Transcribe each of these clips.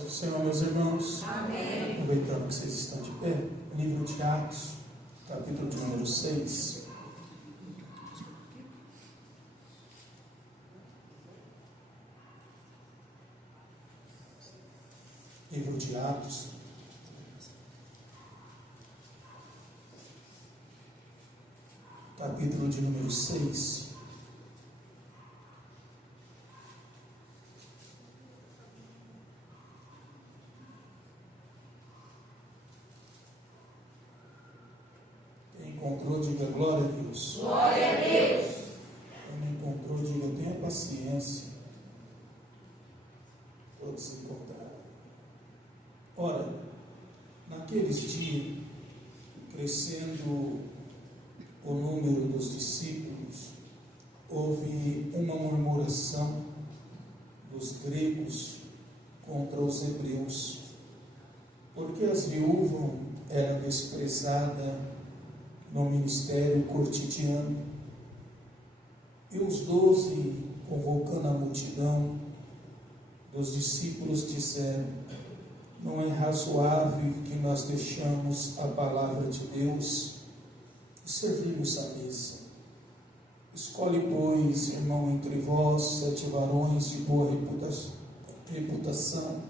Paz do Senhor, meus irmãos. Amém. Aproveitando que vocês estão de pé, livro de Atos, capítulo de número 6. Livro de Atos, capítulo de número 6. Quem encontrou, diga glória a Deus. Glória a Deus. Quem não encontrou, diga tenha paciência. Todos encontraram. Ora, naqueles dias, crescendo o número dos discípulos, houve uma murmuração dos gregos contra os hebreus, porque as viúvas eram desprezadas no ministério cotidiano. E os 12, convocando a multidão dos discípulos, disseram: não é razoável que nós deixamos a palavra de Deus e servimos a mesa. Escolhe, pois, irmão, entre vós 7 varões de boa reputação,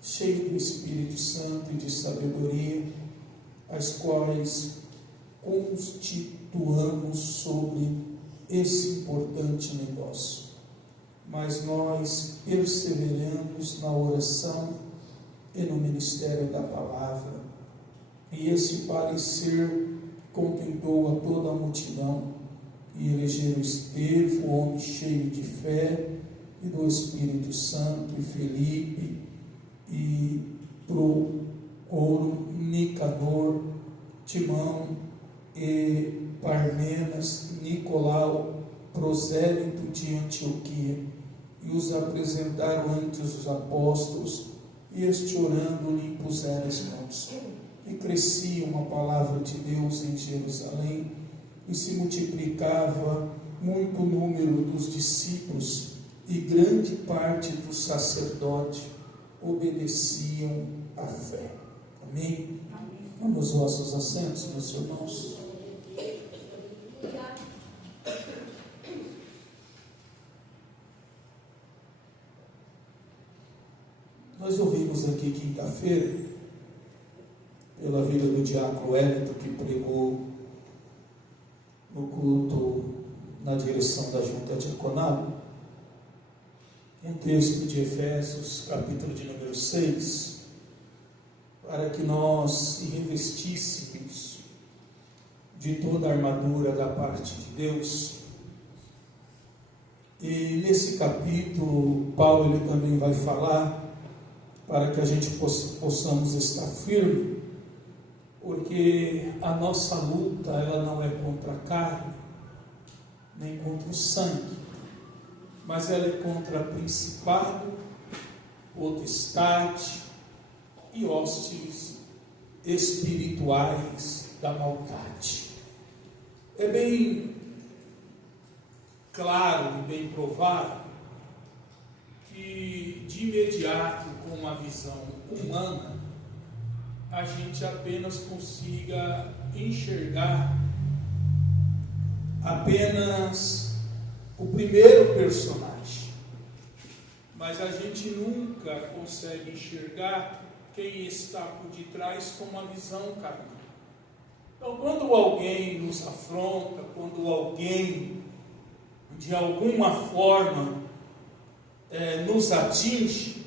cheios do Espírito Santo e de sabedoria, as quais constituamos sobre esse importante negócio. Mas nós perseveramos na oração e no ministério da palavra. E esse parecer contentou a toda a multidão, e elegeram Estevão, homem cheio de fé e do Espírito Santo, e Felipe, e Procoro, Nicador, Timão, e Parmenas, Nicolau, prosélito de Antioquia, e os apresentaram ante os apóstolos, e este, orando, lhe impuseram as mãos. E crescia uma palavra de Deus em Jerusalém, e se multiplicava muito o número dos discípulos, e grande parte dos sacerdotes obedeciam à fé. Amém? Vamos aos nossos assentos, meus irmãos. Nós ouvimos aqui quinta-feira, pela vida do diácono Wellington, que pregou no culto na direção da junta diaconal, um texto de Efésios, capítulo de número 6, para que nós revestíssemos de toda a armadura da parte de Deus. E nesse capítulo, Paulo ele também vai falar para que a gente possamos estar firme, porque a nossa luta ela não é contra a carne, nem contra o sangue, mas ela é contra principado, potestade e hostes espirituais da maldade. É bem claro e bem provável que de imediato, com uma visão humana, a gente apenas consiga enxergar apenas o primeiro personagem, mas a gente nunca consegue enxergar quem está por detrás com uma visão carnal. Então, quando alguém nos afronta, quando alguém de alguma forma nos atinge,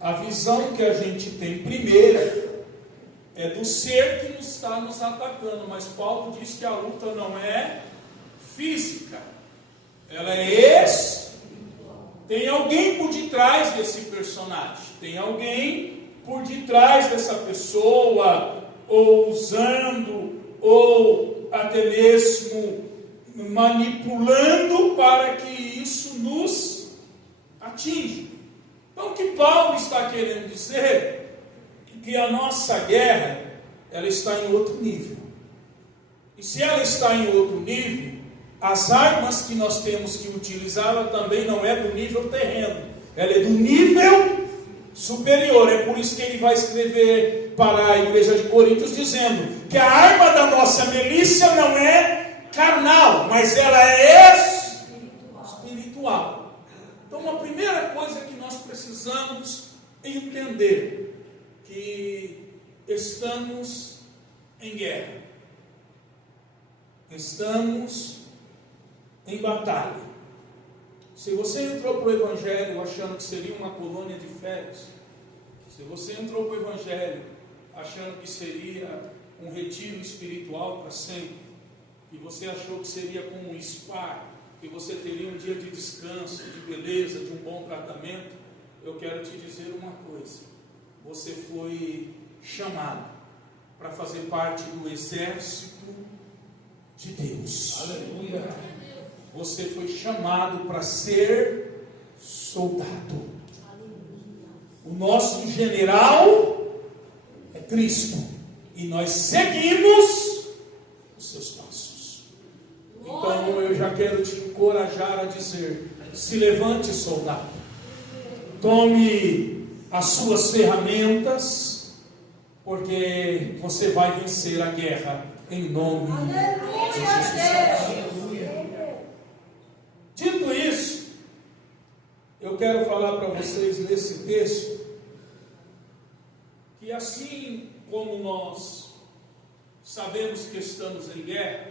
a visão que a gente tem primeiro é do ser que está nos atacando. Mas Paulo diz que a luta não é física, ela é espiritual. Tem alguém por detrás desse personagem, tem alguém por detrás dessa pessoa, ou usando, ou até mesmo manipulando para que isso nos atinja. Então, o que Paulo está querendo dizer? Que a nossa guerra, ela está em outro nível. E se ela está em outro nível, as armas que nós temos que utilizar, ela também não é do nível terreno, ela é do nível superior. É por isso que ele vai escrever para a igreja de Coríntios dizendo que a arma da nossa milícia não é carnal, mas ela é espiritual. Então, a primeira coisa que nós precisamos entender que estamos em guerra, estamos em batalha. Se você entrou para o Evangelho achando que seria uma colônia de férias, se você entrou para o Evangelho achando que seria um retiro espiritual para sempre, que você achou que seria como um spa, que você teria um dia de descanso, de beleza, de um bom tratamento, eu quero te dizer uma coisa: você foi chamado para fazer parte do exército de Deus. Aleluia! Você foi chamado para ser soldado. O nosso general é Cristo, e nós seguimos os seus passos. Então eu já quero te encorajar a dizer: se levante, soldado, tome as suas ferramentas, porque você vai vencer a guerra em nome de Jesus. Dito isso, eu quero falar para vocês nesse texto que, assim como nós sabemos que estamos em guerra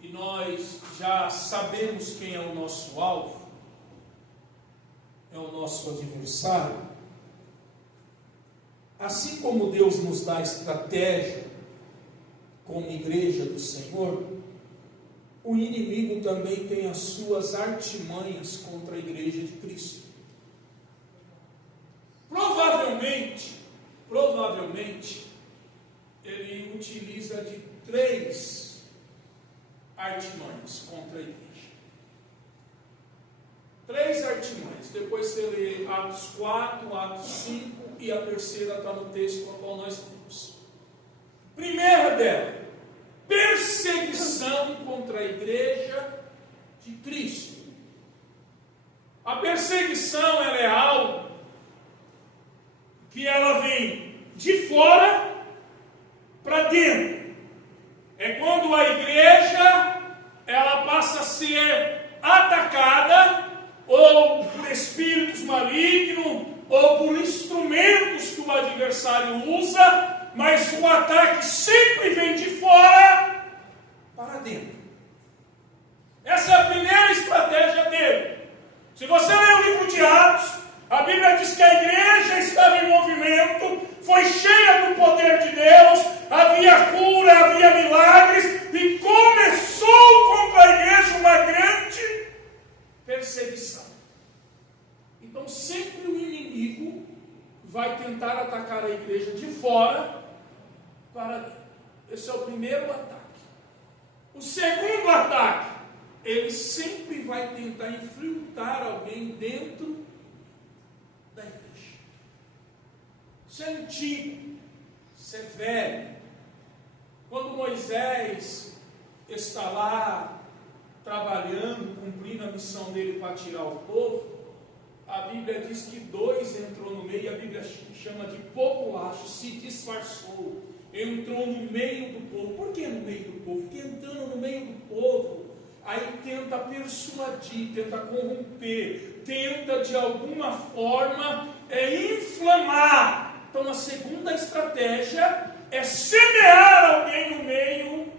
e nós já sabemos quem é o nosso alvo, é o nosso adversário, assim como Deus nos dá estratégia como igreja do Senhor, o inimigo também tem as suas artimanhas contra a igreja de Cristo. Provavelmente, ele utiliza de 3 artimanhas contra a igreja. 3 artimanhas. Depois você lê Atos 4, Atos 5 e a terceira está no texto com o qual nós temos. Primeira dela: perseguição contra a igreja de Cristo. A perseguição, ela é algo que ela vem de fora para dentro. É quando a igreja ela passa a ser atacada ou por espíritos malignos ou por instrumentos que o adversário usa, mas o ataque sempre vem de fora para dentro. Essa é a primeira estratégia dele. Se você ler o livro de Atos, a Bíblia diz que a igreja estava em movimento, foi cheia do poder de Deus, havia cura, havia milagres, e começou contra a igreja uma grande perseguição. Então sempre o inimigo vai tentar atacar a igreja de fora para dentro. Esse é o primeiro ataque. O segundo ataque, ele sempre vai tentar infiltrar alguém dentro da igreja. Isso é antigo, isso é velho. Quando Moisés está lá trabalhando, cumprindo a missão dele para tirar o povo, a Bíblia diz que 2 entrou no meio, e a Bíblia chama de populacho, se disfarçou, entrou no meio do povo. Por que no meio do povo? Porque entrando no meio do povo, aí tenta persuadir, tenta corromper, tenta de alguma forma inflamar. Então a segunda estratégia é semear alguém no meio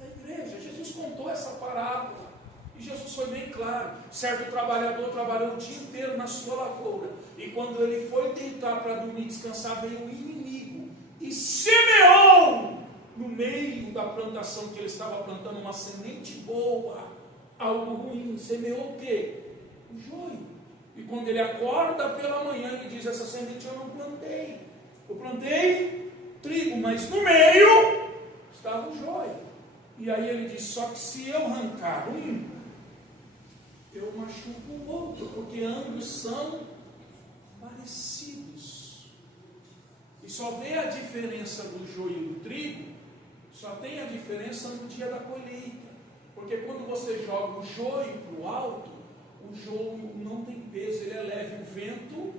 da igreja. Jesus contou essa parábola e Jesus foi bem claro. Certo trabalhador trabalhou o dia inteiro na sua lavoura, e quando ele foi deitar para dormir, descansar, veio o inimigo e semeou no meio da plantação que ele estava plantando uma semente boa, algo ruim. Semeou o quê? O joio. E quando ele acorda pela manhã, ele diz: essa semente eu não plantei, eu plantei trigo, mas no meio estava o joio. E aí ele diz: só que se eu arrancar um, eu machuco o outro, porque ambos são parecidos. E só vê a diferença do joio e do trigo, só tem a diferença no dia da colheita. Porque quando você joga o joio para o alto, o joio não tem peso, ele é leve, o vento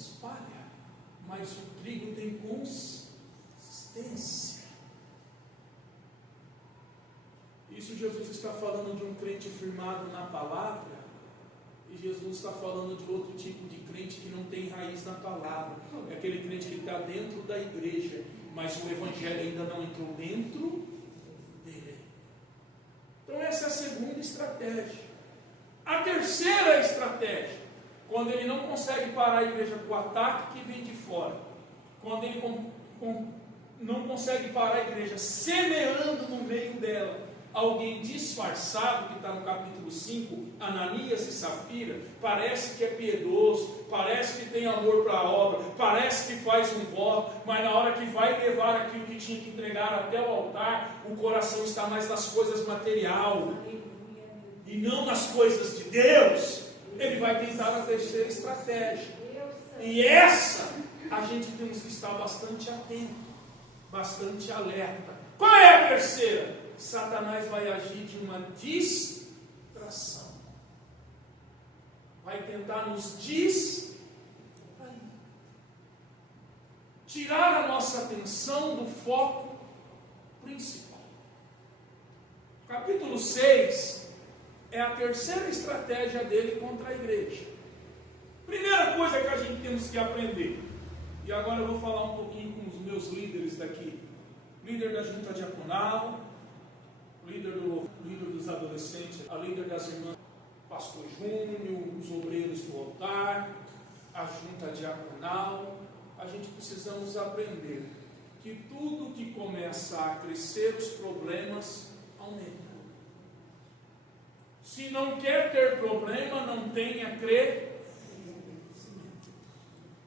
espalha, mas o trigo tem consistência. Isso Jesus está falando de um crente firmado na palavra, e Jesus está falando de outro tipo de crente que não tem raiz na palavra. É aquele crente que está dentro da igreja, mas o evangelho ainda não entrou dentro dele. Então essa é a segunda estratégia. A terceira estratégia, quando ele não consegue parar a igreja com o ataque que vem de fora, quando ele não consegue parar a igreja semeando no meio dela alguém disfarçado, que está no capítulo 5, Ananias e Safira, parece que é piedoso, parece que tem amor para a obra, parece que faz um voto, mas na hora que vai levar aquilo que tinha que entregar até o altar, o coração está mais nas coisas materiais e não nas coisas de Deus. Ele vai tentar a terceira estratégia, e essa a gente temos que estar bastante atento, bastante alerta. Qual é a terceira? Satanás vai agir de uma distração, vai tentar nos distrair, tirar a nossa atenção do foco principal. Capítulo 6 é a terceira estratégia dele contra a igreja. Primeira coisa que a gente temos que aprender, e agora eu vou falar um pouquinho com os meus líderes daqui, líder da junta diaconal, líder dos adolescentes, a líder das irmãs, pastor Júnior, os obreiros do altar, a junta diaconal. A gente precisamos aprender que tudo que começa a crescer, os problemas aumentam. Se não quer ter problema, não tenha crescimento.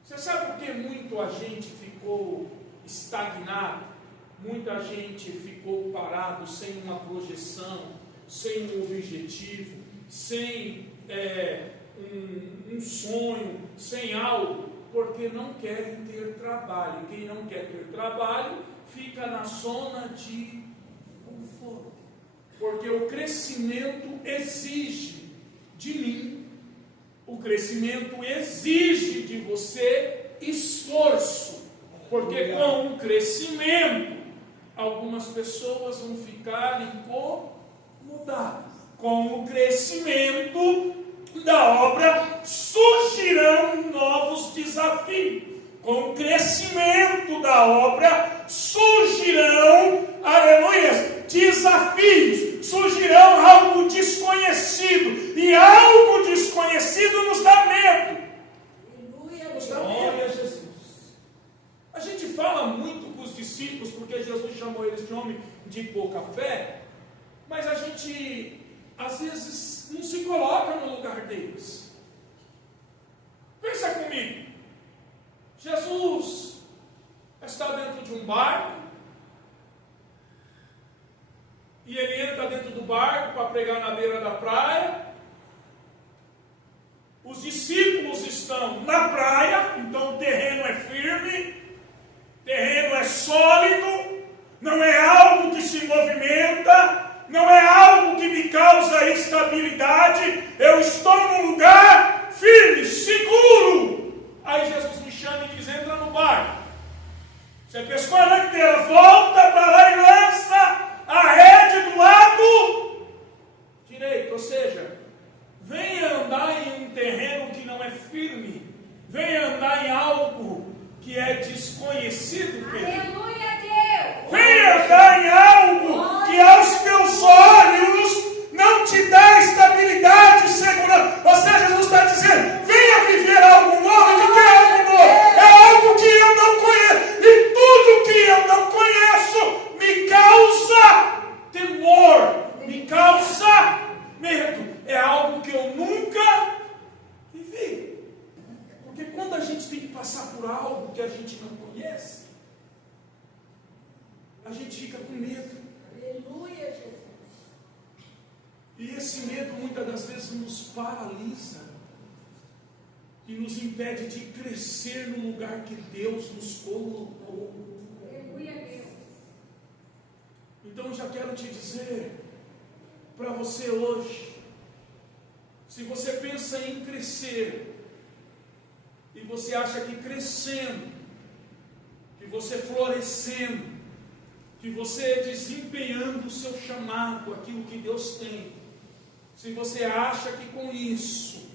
Você sabe por que muito a gente ficou estagnado? Muita gente ficou parado, sem uma projeção, sem um objetivo, sem um sonho, sem algo, porque não querem ter trabalho. Quem não quer ter trabalho, fica na zona de conforto. Porque o crescimento exige de mim, o crescimento exige de você esforço. Porque com o crescimento, algumas pessoas vão ficar incomodadas. Com o crescimento da obra surgirão novos desafios. Com o crescimento da obra surgirão, aleluia, desafios. Surgirão algo desconhecido. E algo desconhecido nos dá medo. Nos dá medo. A gente fala muito com os discípulos, porque Jesus chamou eles de homem de pouca fé, mas a gente, às vezes, não se coloca no lugar deles. Pensa comigo. Jesus está dentro de um barco, e ele entra dentro do barco para pregar na beira da praia. Os discípulos estão na praia, então o terreno é firme, terreno é sólido, não é algo que se movimenta, não é algo que me causa instabilidade. Eu estou num lugar firme, seguro. Aí Jesus me chama e diz: entra no barco. Você pescou a noite inteira, volta para lá e lança a rede do lado direito. Ou seja, venha andar em um terreno que não é firme, venha andar em algo que é desconhecido. Aleluia, Deus! Venha andar em algo que aos teus olhos não te dá estabilidade e segurança. Ou seja, Jesus está dizendo: venha viver algo novo. O que é algo novo? É algo que eu não conheço. E tudo que eu não conheço me causa temor, me causa medo. É algo que eu nunca vivi. Porque quando a gente tem que passar por algo que a gente não conhece, a gente fica com medo. Aleluia, Jesus. E esse medo muitas das vezes nos paralisa e nos impede de crescer no lugar que Deus nos colocou. Aleluia, Deus. Então eu já quero te dizer para você hoje, se você pensa em crescer, e você acha que crescendo, que você florescendo, que você desempenhando o seu chamado, aquilo que Deus tem, se você acha que com isso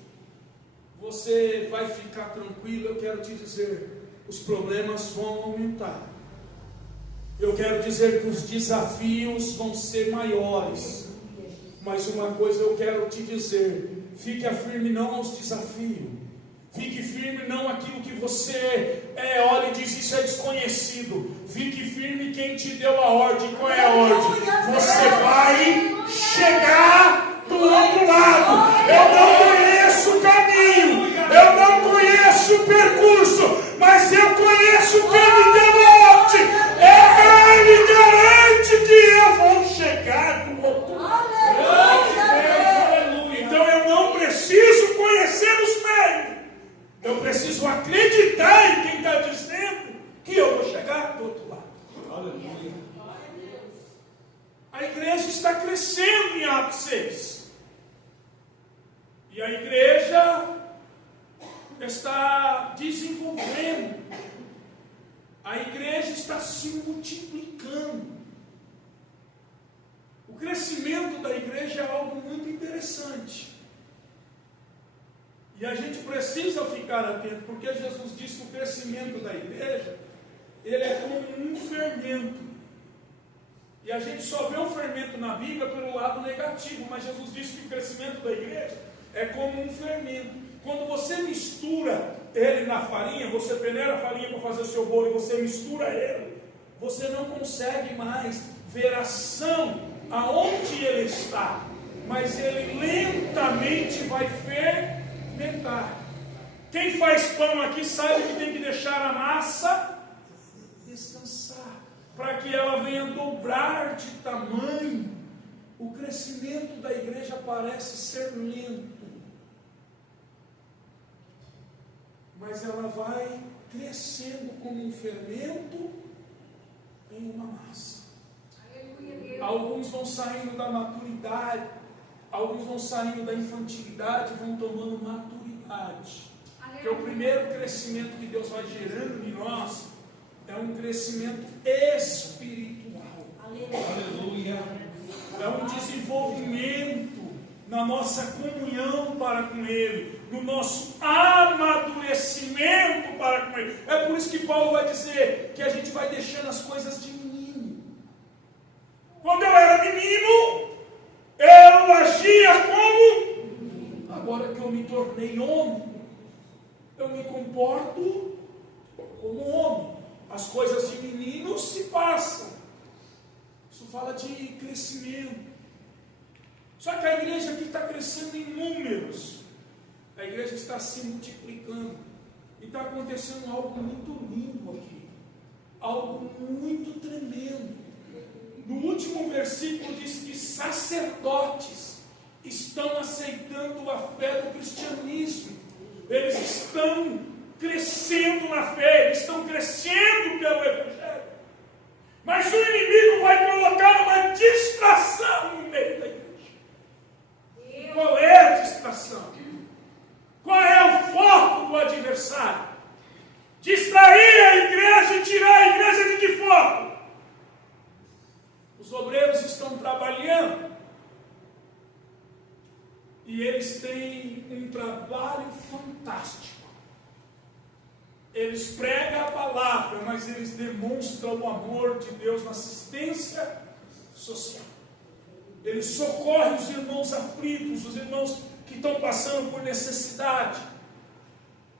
você vai ficar tranquilo, eu quero te dizer, os problemas vão aumentar. Eu quero dizer que os desafios vão ser maiores. Mas uma coisa eu quero te dizer: fique firme não aos desafios. Fique firme não aquilo que você olha e diz, isso é desconhecido. Fique firme quem te deu a ordem. Qual é a ordem? Você vai chegar do outro lado. Eu não conheço o caminho, eu não conheço o percurso, mas eu conheço quem me deu a ordem. Ele garante que eu vou chegar do outro lado. Então eu não preciso conhecer os meios, eu preciso acreditar em quem está dizendo que eu vou chegar do outro lado. Aleluia. A igreja está crescendo em Atos 6. E a igreja está desenvolvendo. A igreja está se multiplicando. O crescimento da igreja é algo muito interessante. E a gente precisa ficar atento, porque Jesus disse que o crescimento da igreja, ele é como um fermento. E a gente só vê o fermento na Bíblia pelo lado negativo, mas Jesus disse que o crescimento da igreja é como um fermento. Quando você mistura ele na farinha, você peneira a farinha para fazer o seu bolo e você mistura ele, você não consegue mais ver a ação aonde ele está, mas ele lentamente vai fermentar. Quem faz pão aqui sabe que tem que deixar a massa descansar, para que ela venha dobrar de tamanho. O crescimento da igreja parece ser lento, mas ela vai crescendo como um fermento em uma massa. Alguns vão saindo da maturidade, alguns vão saindo da infantilidade, vão tomando maturidade. Porque o primeiro crescimento que Deus vai gerando em nós é um crescimento espiritual. Aleluia. É um desenvolvimento na nossa comunhão para com Ele, no nosso amadurecimento para com Ele. É por isso que Paulo vai dizer que a gente vai deixando as coisas de menino. Quando eu era menino, eu agia como... Agora que eu me tornei homem, eu me comporto como homem. As coisas de menino se passam. Isso fala de crescimento. Só que a igreja aqui está crescendo em números. A igreja está se multiplicando. E está acontecendo algo muito lindo aqui. Algo muito tremendo. No último versículo diz que sacerdotes estão aceitando a fé do cristianismo. Eles estão crescendo na fé, eles estão crescendo pelo Evangelho. Mas o inimigo vai colocar uma distração no meio da igreja. Qual é a distração? Qual é o foco do adversário? Distrair a igreja e tirar a igreja de que foco? Os obreiros estão trabalhando e eles têm um trabalho fantástico. Eles pregam a palavra, mas eles demonstram o amor de Deus na assistência social. Eles socorrem os irmãos aflitos, os irmãos que estão passando por necessidade.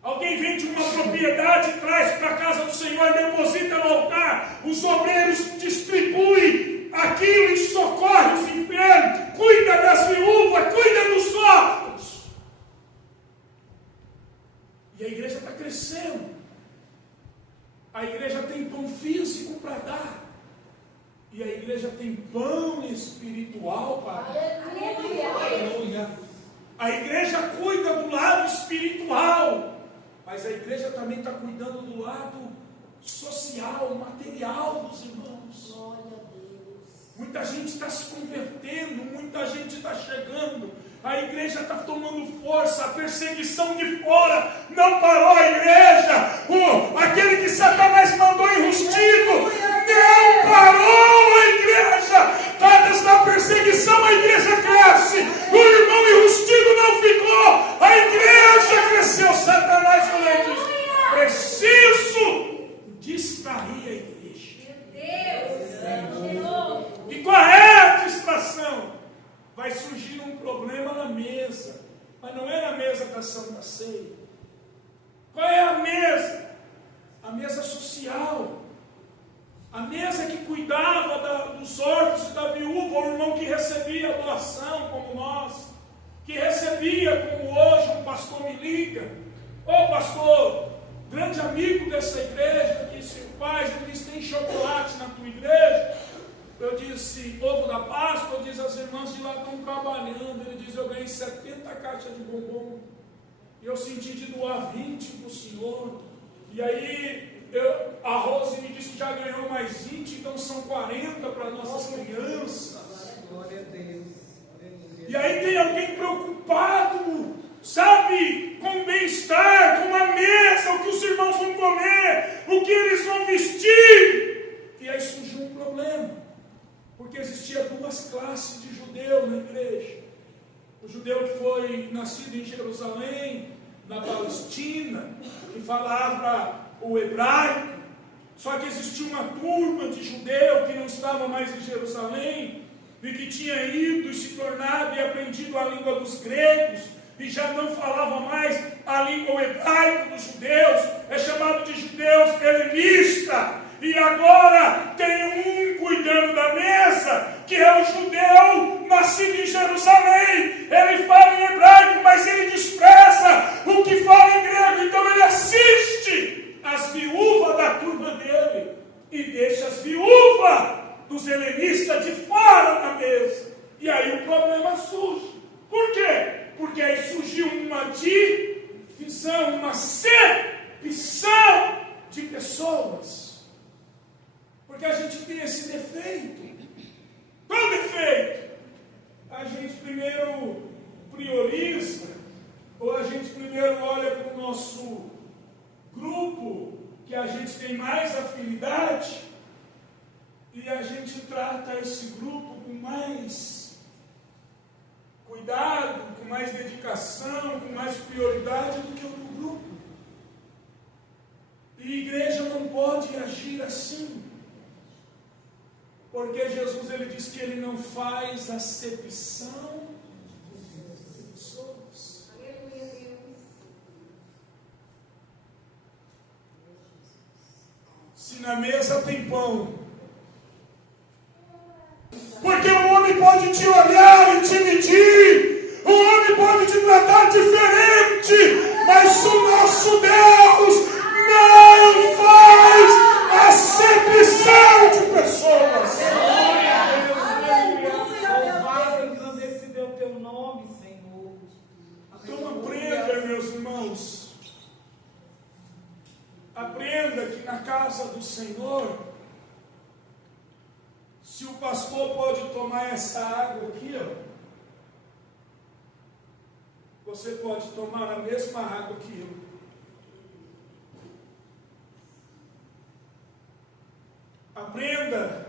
Alguém vende uma propriedade e traz para a casa do Senhor e deposita no altar. Os obreiros distribuem aquilo e socorrem os enfermos, cuida das viúvas, cuida dos órfãos. E a igreja está crescendo. A igreja tem pão físico para dar. E a igreja tem pão espiritual para dar. Aleluia. A igreja cuida do lado espiritual. Mas a igreja também está cuidando do lado social, material dos irmãos. Glória a Deus. Muita gente está se convertendo, muita gente está chegando. A igreja está tomando força, a perseguição de fora não parou a igreja. Aquele que Satanás mandou enrustido não parou a igreja. Cada esta perseguição a igreja cresce. O irmão enrustido não ficou, a igreja cresceu. Satanás diz: preciso distrair a igreja. Meu Deus, E qual é a distração? Vai surgir um problema na mesa, mas não é na mesa da Santa Ceia. Qual é a mesa? A mesa social. A mesa que cuidava dos órfãos e da viúva, o irmão que recebia a doação como nós, que recebia como hoje um pastor me liga: ô pastor, grande amigo dessa igreja, disse: pai, ele disse, tem chocolate na tua igreja? Eu disse: ovo da Páscoa. Eu disse: as irmãs de lá estão trabalhando. Ele diz: eu ganhei 70 caixas de bombom, e eu senti de doar 20 para o senhor. E aí a Rose me disse que já ganhou mais 20, então são 40 para nossas crianças. Glória a Deus. E aí tem alguém preocupado, sabe, com o bem-estar, com a mesa, o que os irmãos vão comer, o que eles vão vestir. E aí surgiu um problema, porque existia duas classes de judeu na igreja. O judeu que foi nascido em Jerusalém, na Palestina, que falava o hebraico. Só que existia uma turma de judeu que não estava mais em Jerusalém, e que tinha ido e se tornado e aprendido a língua dos gregos, e já não falava mais a língua hebraica dos judeus. É chamado de judeus helenistas. E agora tem um cuidando da mesa, que é o judeu nascido em Jerusalém. Ele fala em hebraico, mas ele despreza o que fala em grego. Então ele assiste as viúvas da turma dele e deixa as viúvas dos helenistas de fora da mesa. E aí o problema surge. Por quê? Porque aí surgiu uma divisão, uma acepção de pessoas. Porque a gente tem esse defeito. Qual o defeito? A gente primeiro prioriza, ou a gente primeiro olha para o nosso grupo, que a gente tem mais afinidade, e a gente trata esse grupo com mais cuidado, com mais dedicação, com mais prioridade do que o outro grupo. E igreja não pode agir assim. Porque Jesus, ele diz que ele não faz acepção de pessoas. aleluia, Deus. Se na mesa tem pão, porque o homem pode te olhar e te medir, o homem pode te tratar diferente, mas o nosso Deus não faz acepção de pessoas. Louvado e engrandecido é o teu nome, Senhor. Então aprenda, meus irmãos, aprenda que na casa do Senhor, se o pastor pode tomar essa água aqui, você pode tomar a mesma água que eu. Aprenda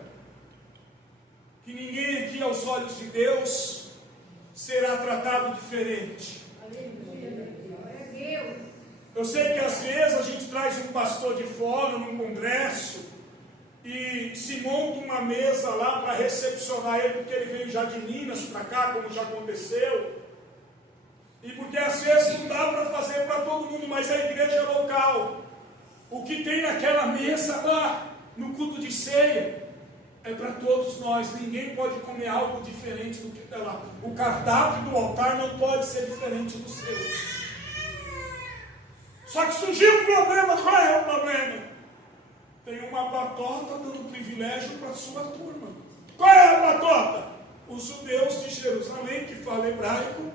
que ninguém aqui, aos olhos de Deus, será tratado diferente. Glória a Deus. Eu sei que às vezes a gente traz um pastor de fora num congresso e se monta uma mesa lá para recepcionar ele, porque ele veio já de Minas para cá, como já aconteceu. E porque às vezes não dá para fazer para todo mundo, mas a igreja é local. O que tem naquela mesa lá, no culto de ceia, é para todos nós. Ninguém pode comer algo diferente do que está lá. O cardápio do altar não pode ser diferente do seu. Só que surgiu um problema. Qual é o problema? Tem uma batota dando privilégio para a sua turma. Qual é a batota? Os judeus de Jerusalém, que falam hebraico,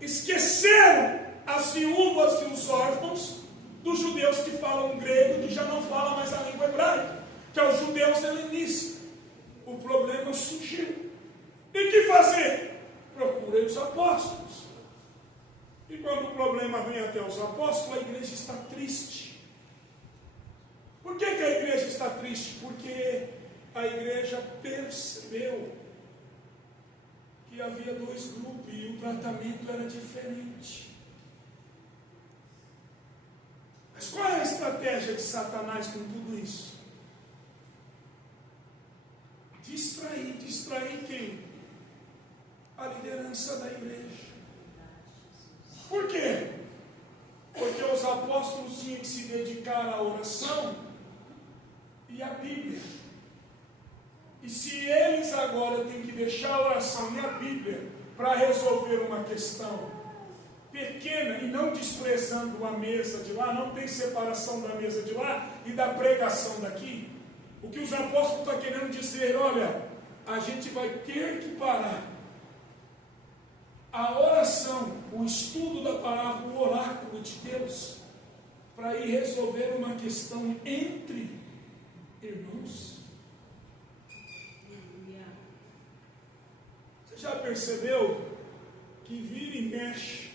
esqueceram as viúvas e os órfãos dos judeus que falam grego, que já não falam mais a língua hebraica, que é os judeus helenistas. O problema surgiu. E o que fazer? Procurem o os apóstolos. E quando o problema vem até os apóstolos, a igreja está triste. Por que a igreja está triste? Porque a igreja percebeu que havia dois grupos e o tratamento era diferente. Mas qual é a estratégia de Satanás com tudo isso? Distrair quem? A liderança da igreja. Por quê? Porque os apóstolos tinham que se dedicar à oração e à Bíblia. E se eles agora têm que deixar a oração e a Bíblia para resolver uma questão pequena e não desprezando a mesa de lá, não tem separação da mesa de lá e da pregação daqui, o que os apóstolos estão querendo dizer, olha, a gente vai ter que parar a oração, o estudo da palavra, o oráculo de Deus, para ir resolver uma questão entre irmãos. Você já percebeu que vira e mexe,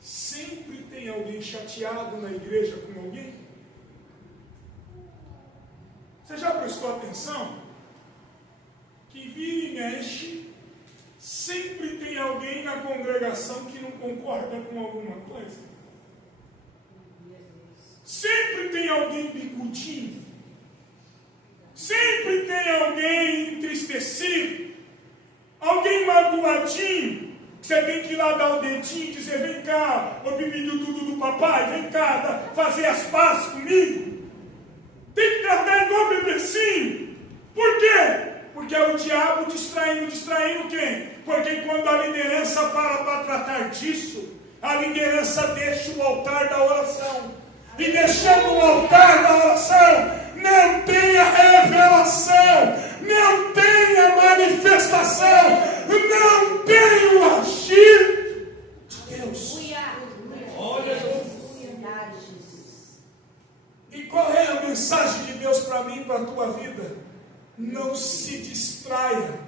sempre tem alguém chateado na igreja com alguém? Você já prestou atenção? Que vira e mexe, sempre tem alguém na congregação que não concorda com alguma coisa. Sempre tem alguém bicudinho. Sempre tem alguém entristecido. Alguém magoadinho. Você tem que ir lá dar o dedinho e dizer, vem cá, ô bebido tudo do papai, vem cá, fazer as pazes comigo. Tem que tratar igual bebecinho. Por quê? Porque é o diabo distraindo quem? Porque quando a liderança para tratar disso, a liderança deixa o altar da oração. E deixando o altar da oração, não tem a revelação, não tem a manifestação, não tem o agir de Deus. Olha, e qual é a mensagem de Deus para mim e para a tua vida? Não se distraia.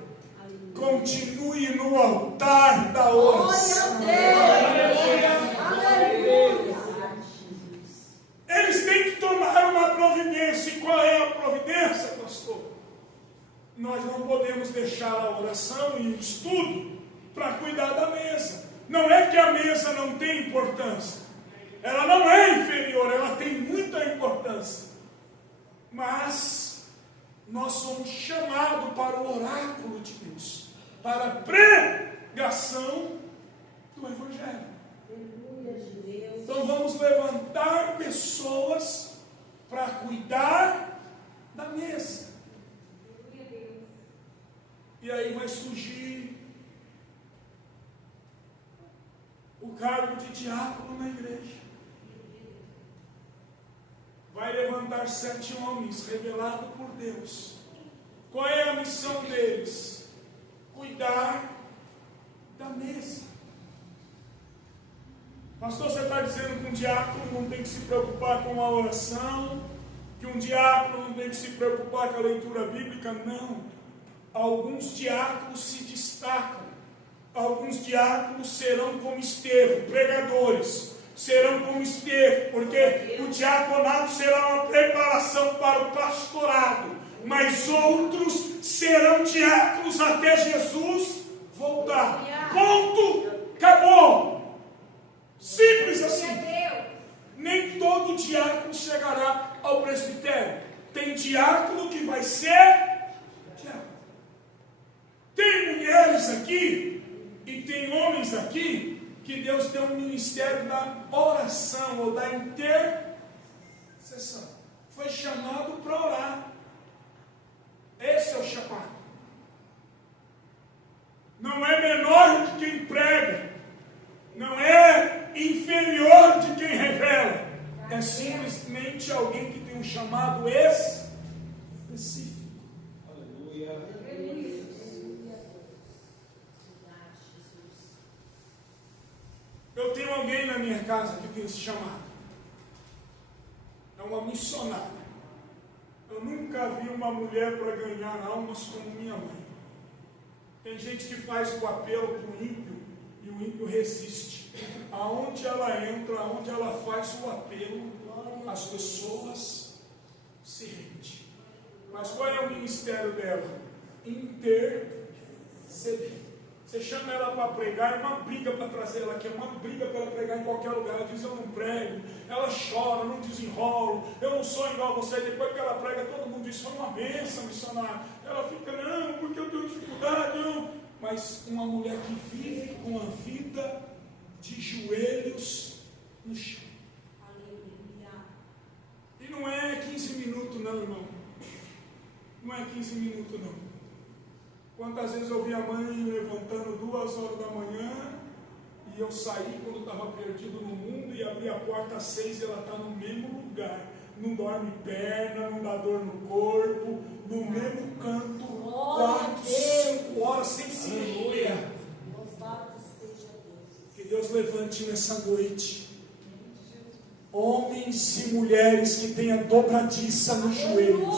Continue no altar da oração. Eles têm que tomar uma providência. E qual é a providência, pastor? Nós não podemos deixar a oração e o estudo para cuidar da mesa. Não é que a mesa não tem importância. Ela não é inferior, ela tem muita importância. Mas nós somos chamados para o oráculo de Deus, para a pregação do Evangelho. Então vamos levantar pessoas para cuidar da mesa. E aí vai surgir o cargo de diácono na igreja. Vai levantar 7 homens revelados por Deus. Qual é a missão deles? Cuidar da mesa. Pastor, você está dizendo que um diácono não tem que se preocupar com a oração, que um diácono não tem que se preocupar com a leitura bíblica? Não. Alguns diáconos se destacam. Alguns diáconos serão como Estevão, pregadores. Serão como Estevão, porque o diaconato será uma preparação para o pastorado. Mas outros serão diáconos até Jesus voltar. Ponto. Acabou. Simples assim. Nem todo diácono chegará ao presbitério. Tem diácono que vai ser diácono. Tem mulheres aqui e tem homens aqui que Deus deu um ministério da oração ou da intercessão. Foi chamado para orar. Esse é o chamado. Não é menor de quem prega. Não é inferior de quem revela. É simplesmente alguém que tem um chamado específico. Aleluia. Eu tenho alguém na minha casa que tem esse chamado. É uma missionária. Eu nunca vi uma mulher para ganhar almas como minha mãe. Tem gente que faz o apelo para o ímpio o ímpio resiste. Aonde ela entra, aonde ela faz o apelo, as pessoas se rendem. Mas qual é o ministério dela? Interceder. Você chama ela para pregar, é uma briga para trazer ela aqui, é uma briga para ela pregar em qualquer lugar. Ela diz: eu não prego. Ela chora, não desenrolo, eu não sou igual a você. Depois que ela prega, todo mundo diz: foi uma bênção, missionário. Ela fica: não, porque eu tenho dificuldade, não. Mas uma mulher que vive com a vida de joelhos no chão. E não é 15 minutos não, irmão. Não é 15 minutos não. Quantas vezes eu vi a mãe levantando 2 horas da manhã e eu saí quando estava perdido no mundo e abri a porta às 6 e ela está no mesmo lugar. Não dorme perna, não dá dor no corpo, no mesmo canto, 4, 5 horas sem cirurgia. Que Deus levante nessa noite homens e mulheres que tenham dobradiça nos joelhos.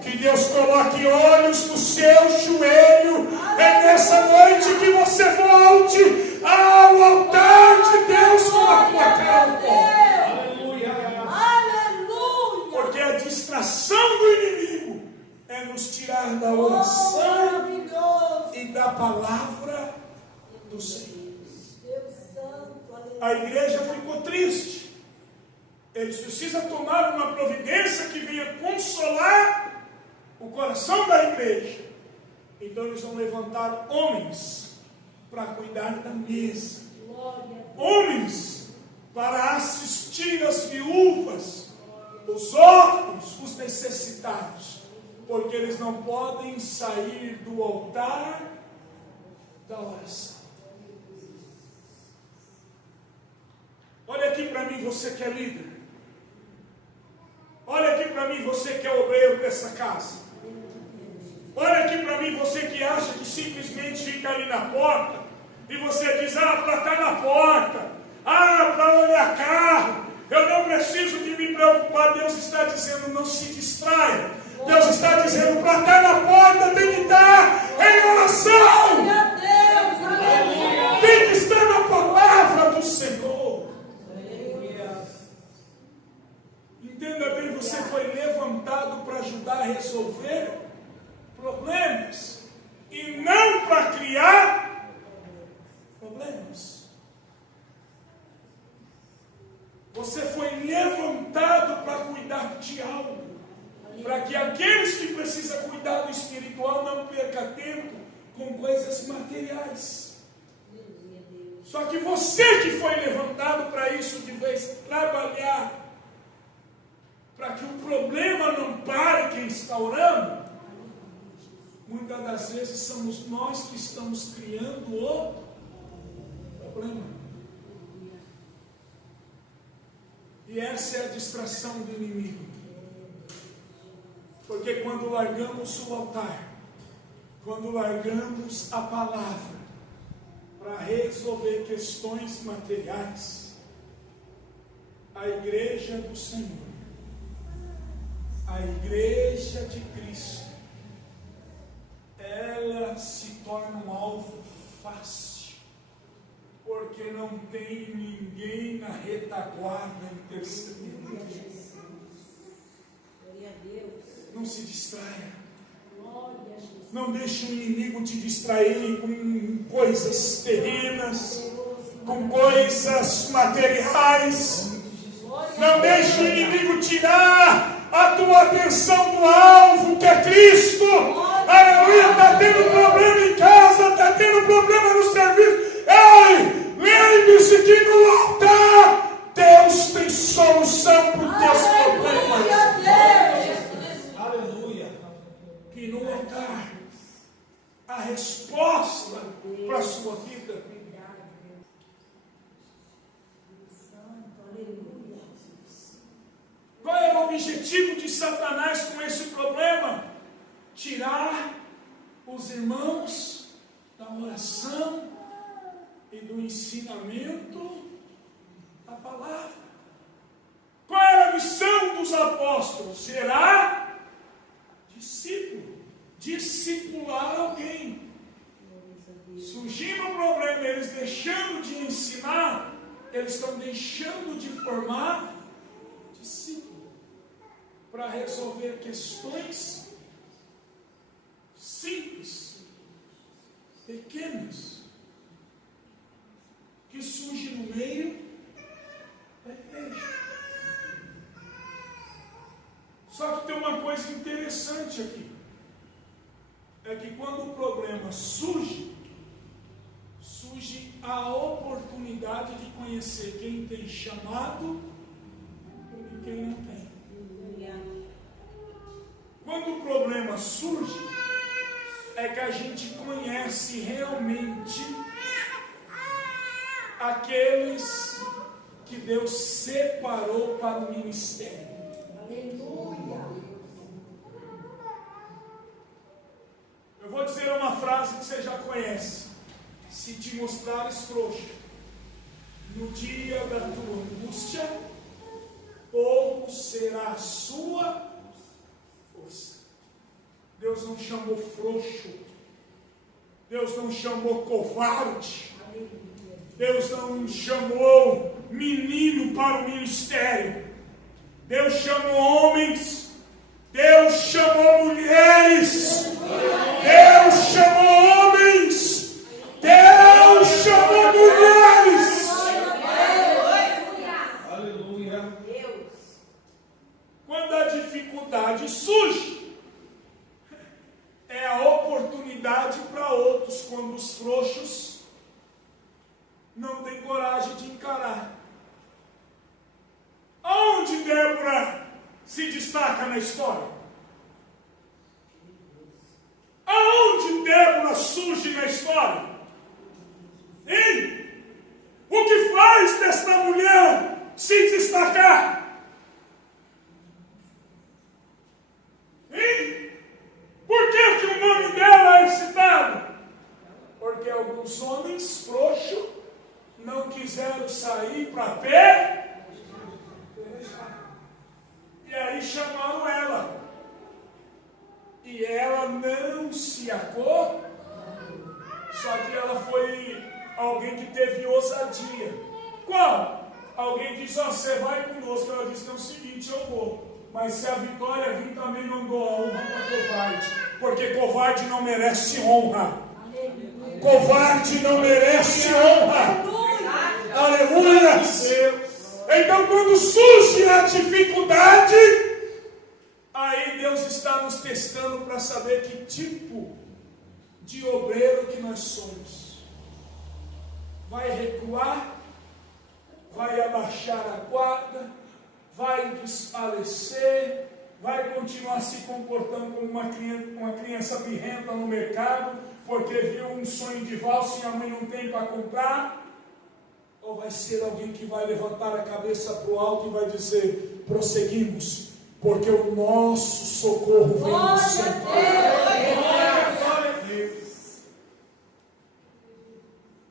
Que Deus coloque olhos no seu joelho. É nessa noite que você volte ao altar de Deus com a tua cara no pó. Porque a distração do inimigo é nos tirar da oração e da palavra do Senhor. A igreja ficou triste. Eles precisam tomar uma providência que venha consolar o coração da igreja. Então eles vão levantar homens para cuidar da mesa. Homens para assistir as viúvas, os órfãos, os necessitados. Porque eles não podem sair do altar da oração. Olha aqui para mim, você que é líder. Olha aqui para mim, você que é obreiro dessa casa. Olha aqui para mim, você que acha que simplesmente fica ali na porta e você diz: para estar na porta, para olhar carro, eu não preciso de me preocupar. Deus está dizendo: não se distraia. Deus está dizendo: para estar na porta tem que estar em oração. Tem que estar na palavra do Senhor. Entenda bem, você foi levantado para ajudar a resolver problemas e não para criar problemas. Você foi levantado para cuidar de algo, para que aqueles que precisam cuidar do espiritual não percam tempo com coisas materiais. Só que você que foi levantado para isso, de vez trabalhar para que o problema não pare quem está orando, muitas das vezes somos nós que estamos criando o problema. E essa é a distração do inimigo. Porque quando largamos o altar, quando largamos a palavra para resolver questões materiais, a igreja do Senhor, a igreja de Cristo, ela se torna um alvo fácil, porque não tem ninguém na retaguarda intercedendo. Não se distraia. Não deixe o inimigo te distrair com coisas terrenas, com coisas materiais. Não deixe o inimigo tirar a tua atenção do alvo, que é Cristo. Aleluia. Está tendo problema em casa, está tendo problema no serviço. Ei, lembre-se que no altar Deus tem solução para os teus problemas. Aleluia. Que no altar a resposta para a sua vida. Qual era o objetivo de Satanás com esse problema? Tirar os irmãos da oração e do ensinamento da palavra. Qual era a missão dos apóstolos? Gerar discípulo, discipular alguém. Surgindo um problema, deixando de ensinar, eles estão deixando de formar discípulos para resolver questões simples, pequenas, que surgem no meio da igreja. Só que tem uma coisa interessante aqui, é que quando o problema surge a oportunidade de conhecer quem tem chamado e quem não tem. Quando o problema surge, é que a gente conhece realmente aqueles que Deus separou para o ministério. Aleluia. Eu vou dizer uma frase que você já conhece. Se te mostrares frouxo no dia da tua angústia, pouco será a sua força. Deus não chamou frouxo, Deus não chamou covarde, Deus não chamou menino para o ministério. Deus chamou homens, Deus chamou mulheres, Deus chamou homens, Deus chamou mulheres. Aleluia. Quando a dificuldade surge, é a oportunidade para outros, quando os frouxos não têm coragem de encarar. Aonde Débora se destaca na história? Aonde Débora surge na história? Hein? O que faz desta mulher se destacar? Hein? Por que o nome dela é citado? Porque alguns homens frouxos não quiseram sair para pé. E aí chamaram ela. E ela não se acou. Só que ela foi alguém que teve ousadia. Qual? Alguém disse, você vai conosco. Ela disse, é o seguinte, eu vou. Mas se a vitória vir, também não dou a honra para covarde. Porque covarde não merece honra. Covarde não merece honra. Aleluia. Então, quando surge a dificuldade, aí Deus está nos testando para saber que tipo de obreiro que nós somos. Vai recuar, vai abaixar a guarda, vai desfalecer, vai continuar se comportando como uma criança birrenta no mercado, porque viu um sonho de valsa e a mãe não tem para comprar. Ou vai ser alguém que vai levantar a cabeça para o alto e vai dizer, prosseguimos, porque o nosso socorro vem do Senhor. Glória a Deus.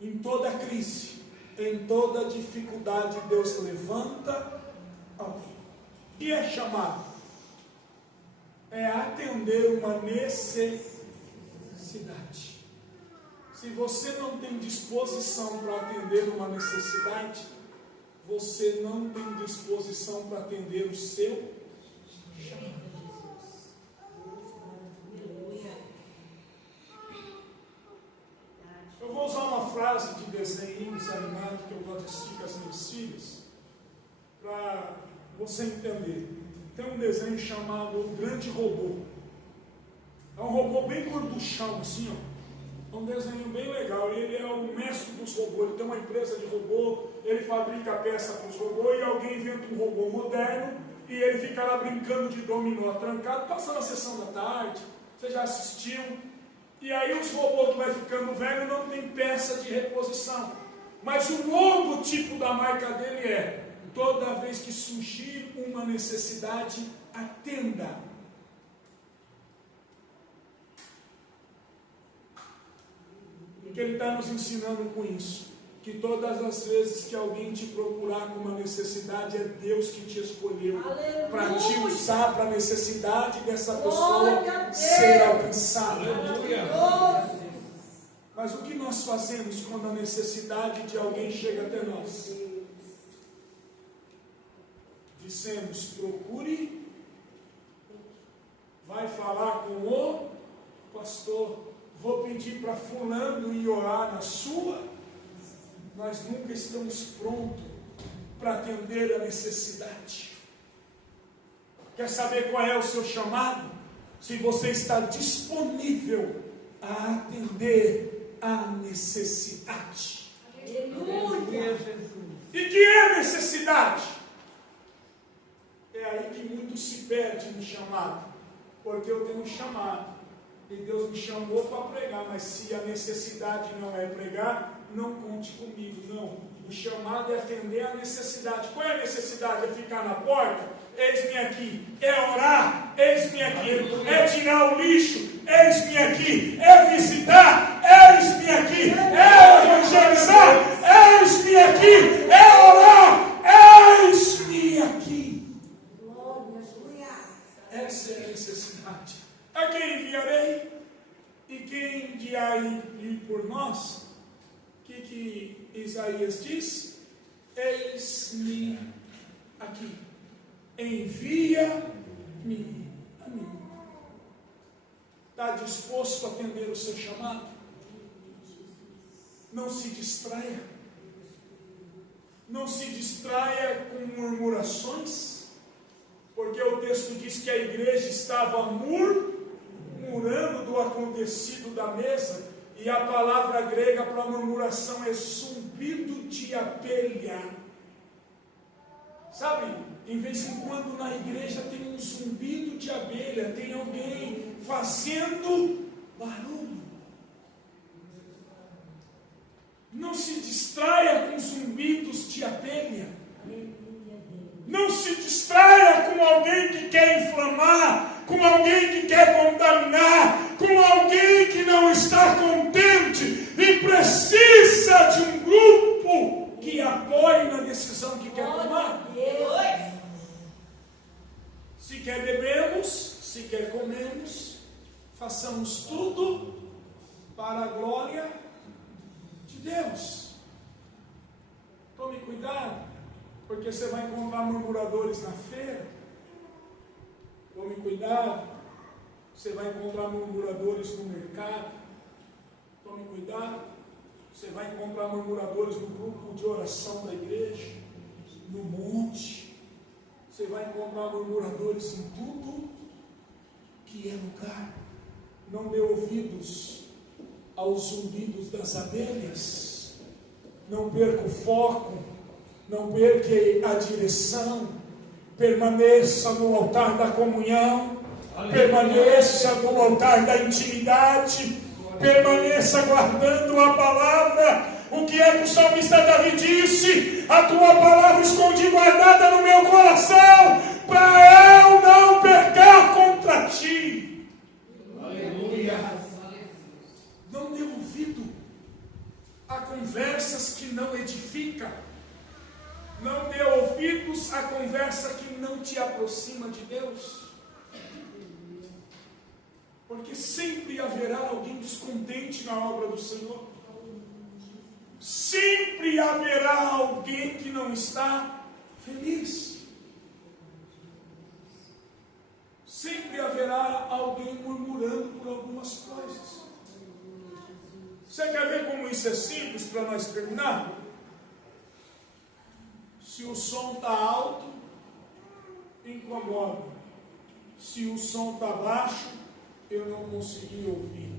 Em toda crise, em toda dificuldade, Deus levanta alguém. E é chamado? É atender uma necessidade. Se você não tem disposição para atender uma necessidade, você não tem disposição para atender o seu chamado. Eu vou usar uma frase de desenhos animados que eu gosto de assistir com as minhas filhas, para você entender. Tem um desenho chamado O Grande Robô. É um robô bem gorduchão, assim, ó. É um desenho bem legal, ele é o mestre dos robôs, ele tem uma empresa de robô, ele fabrica peça para os robôs e alguém inventa um robô moderno e ele fica lá brincando de dominó trancado, passando a sessão da tarde, você já assistiu, e aí os robôs que vai ficando velho não tem peça de reposição, mas o logotipo da marca dele é, toda vez que surgir uma necessidade, atenda. O que ele está nos ensinando com isso? Que todas as vezes que alguém te procurar com uma necessidade, é Deus que te escolheu para te usar para a necessidade dessa pessoa ser alcançada. Mas o que nós fazemos quando a necessidade de alguém chega até nós? Dissemos: procure, vai falar com o pastor, vou pedir para fulano ir orar na sua. Nós nunca estamos prontos para atender a necessidade. Quer saber qual é o seu chamado? Se você está disponível a atender a necessidade. Aleluia, Jesus. E que é necessidade? É aí que muito se perde no chamado. Porque eu tenho um chamado. E Deus me chamou para pregar. Mas se a necessidade não é pregar, não conte comigo, não. O chamado é atender a necessidade. Qual é a necessidade? É ficar na porta? Eis-me aqui. É orar? Eis-me aqui. É tirar o lixo? Eis-me aqui. É visitar? Eis-me aqui. É evangelizar? Eis-me aqui. É orar? Eis-me aqui. Essa é a necessidade. A quem enviarei? E quem irá ir por nós? O que Isaías diz? Eis-me aqui. Envia-me a mim. Está disposto a atender o seu chamado? Não se distraia. Não se distraia com murmurações, porque o texto diz que a igreja estava murmurando do acontecido da mesa, e a palavra grega para murmuração é zumbido de abelha. Sabe, em vez em quando na igreja tem um zumbido de abelha, tem alguém fazendo barulho. Não se distraia com zumbidos de abelha. Não se distraia com alguém que quer inflamar, com alguém que quer contaminar, com alguém que não está contente e precisa de um grupo que apoie na decisão que quer tomar. Se quer bebemos, se quer comemos, façamos tudo para a glória de Deus. Tome cuidado, porque você vai encontrar murmuradores na feira. Tome cuidado, você vai encontrar murmuradores no mercado. Tome cuidado, você vai encontrar murmuradores no grupo de oração da igreja, no monte. Você vai encontrar murmuradores em tudo que é lugar. Não dê ouvidos aos zumbidos das abelhas. Não perca o foco. Não perca a direção. Permaneça no altar da comunhão. Permaneça no altar da intimidade. Permaneça guardando a palavra. O que é que o salmista Davi disse? A tua palavra escondi guardada no meu coração, para eu não pecar contra ti. Aleluia. Não dê ouvido a conversas que não edificam. Não dê ouvidos a conversa que não te aproxima de Deus. Porque sempre haverá alguém descontente na obra do Senhor. Sempre haverá alguém que não está feliz. Sempre haverá alguém murmurando por algumas coisas. Você quer ver como isso é simples para nós terminar? Se o som está alto, incomoda. Se o som está baixo, eu não consegui ouvir.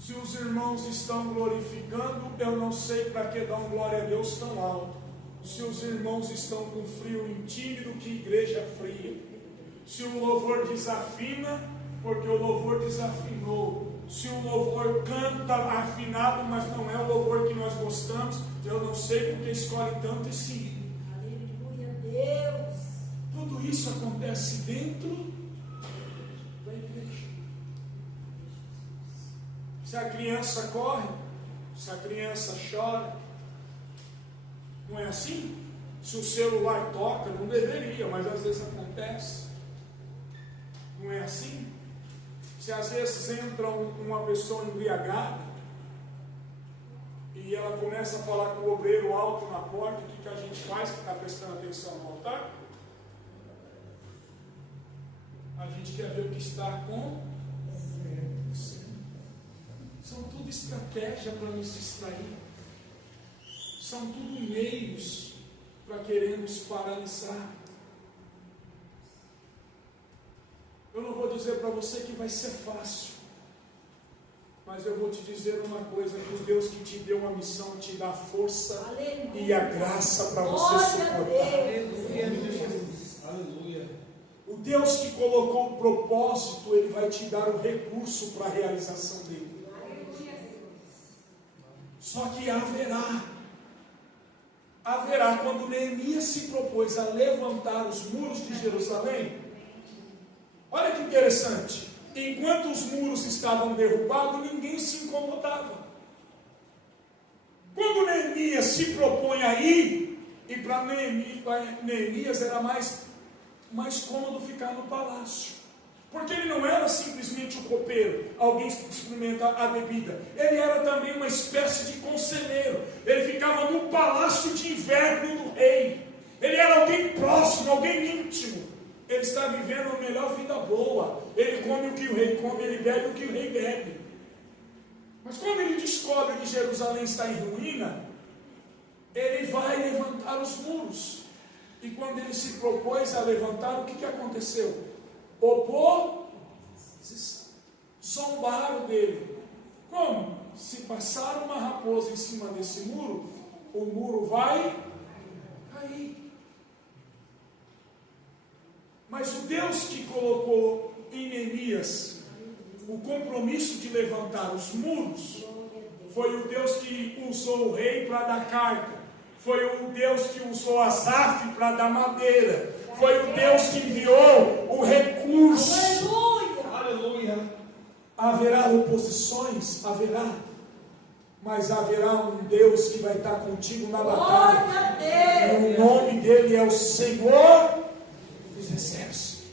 Se os irmãos estão glorificando, eu não sei para que dão glória a Deus tão alto. Se os irmãos estão com frio e tímido, que igreja fria. Se o louvor desafina, porque o louvor desafinou. Se o louvor canta afinado, mas não é o louvor que nós gostamos, eu não sei porque escolhe tanto esse hino. Aleluia, Deus. Tudo isso acontece dentro da igreja. Se a criança corre, se a criança chora, não é assim? Se o celular toca, não deveria, mas às vezes acontece. Não é assim? Se Se às vezes entra uma pessoa embriagada e ela começa a falar com o obreiro alto na porta, o que a gente faz que está prestando atenção no altar? A gente quer ver o que está acontecendo. São tudo estratégia para nos distrair. São tudo meios para querer nos paralisar. Eu não vou dizer para você que vai ser fácil, mas eu vou te dizer uma coisa, que o Deus que te deu uma missão te dá força e a graça para você suportar. Aleluia. O Deus que colocou o propósito, Ele vai te dar o recurso para a realização dele. Só que haverá, quando Neemias se propôs a levantar os muros de Jerusalém, olha que interessante, enquanto os muros estavam derrubados, ninguém se incomodava. Quando Neemias se propõe a ir, e para Neemias era mais cômodo ficar no palácio, porque ele não era simplesmente o copeiro, alguém que experimenta a bebida, ele era também uma espécie de conselheiro, ele ficava no palácio de inverno do rei, ele era alguém próximo, alguém íntimo. Ele está vivendo a melhor vida boa. Ele come o que o rei come, ele bebe o que o rei bebe. Mas quando ele descobre que Jerusalém está em ruína, ele vai levantar os muros. E quando ele se propôs a levantar, o que aconteceu? Oposição. Zombaram dele. Como? Se passar uma raposa em cima desse muro, o muro vai cair. Mas o Deus que colocou em Neemias o compromisso de levantar os muros, foi o Deus que usou o rei para dar carga, foi o Deus que usou Asaf para dar madeira, foi o Deus que enviou o recurso. Aleluia. Haverá oposições? Haverá. Mas haverá um Deus que vai estar contigo na batalha. E o nome dele é o Senhor dos Exércitos.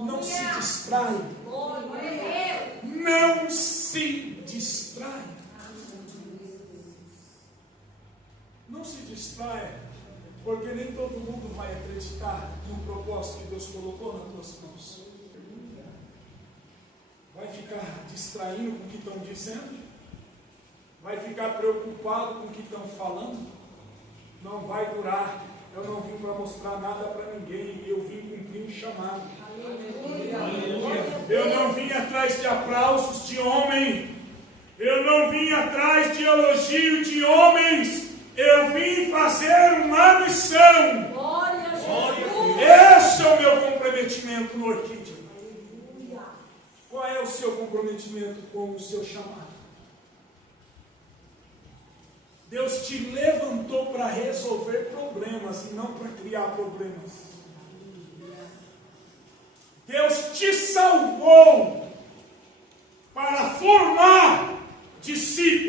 Não se distrai. Não se distrai. Não se distrai, porque nem todo mundo vai acreditar no propósito que Deus colocou nas tuas mãos. Vai ficar distraindo com o que estão dizendo? Vai ficar preocupado com o que estão falando? Não vai durar. Eu não vim para mostrar nada para ninguém. Eu vim cumprir um chamado. Eu não vim atrás de aplausos de homem. Eu não vim atrás de elogio de homens. Eu vim fazer uma missão. Esse é o meu comprometimento no Orquídea. Qual é o seu comprometimento com o seu chamado? Deus te levantou para resolver problemas e não para criar problemas. Deus te salvou para formar discípulos.